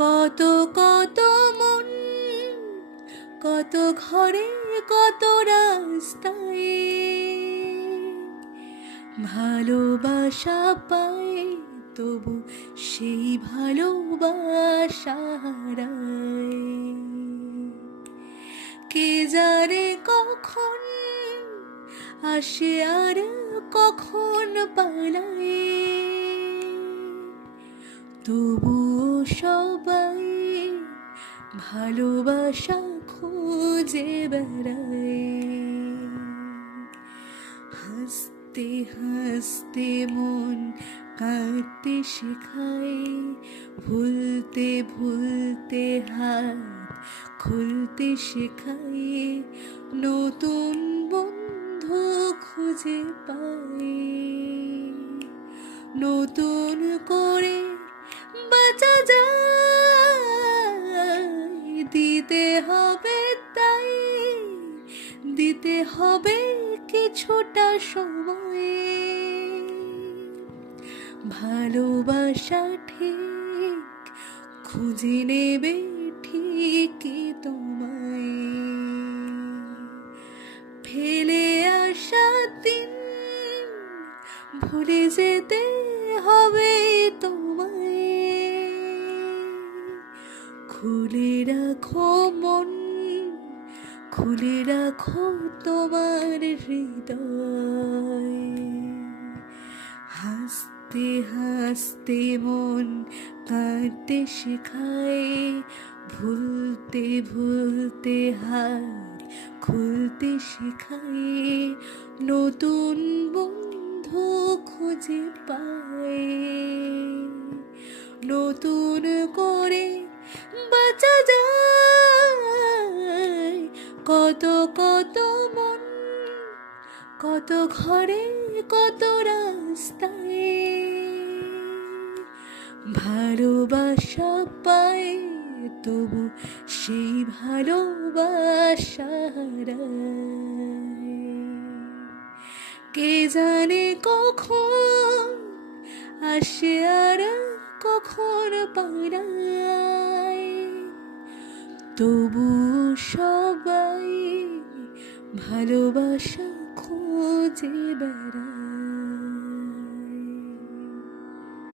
কত কত মন, কত ঘরে, কত রাস্তায় ভালোবাসা পায়, তবু সেই ভালোবাসা হারায়। কে জানে কখন আসে আর কখন পালায়, তবুও সবাই ভালোবাসা খুঁজে বেড়ায়। হাসতে হাসতে মন কাঁদতে শেখায়, ভুলতে ভুলতে হাত খুলতে শেখায়, নতুন বন্ধু খুঁজে পায়। নতুন করে বাঁচা যায়, দিতে হবে তাই, দিতে হবে কিছুটা সময়। ভালোবাসা ঠিক খুঁজে নেবে ঠিকই তোমায়। ফেলে আসা দিন ভুলে যেতে হবে তোমায়। খুলে রাখো মন, খুলে রাখো তোমার হৃদয়। হাসতে হাসতে মন কাঁদতে শেখায়, ভুলতে ভুলতে হাত খুলতে শেখায়, নতুন বন্ধু খুঁজে পায়। নতুন করে বাঁচা যায়, কত কত মন, কত ঘরে, কত রাস্তায় ভালোবাসা পায়, তবু সেই ভালোবাসা হারায়। কে জানে কখন আসে আর কখন পালায়, তবু সবাই ভালোবাসা খুঁজে বেড়ায়।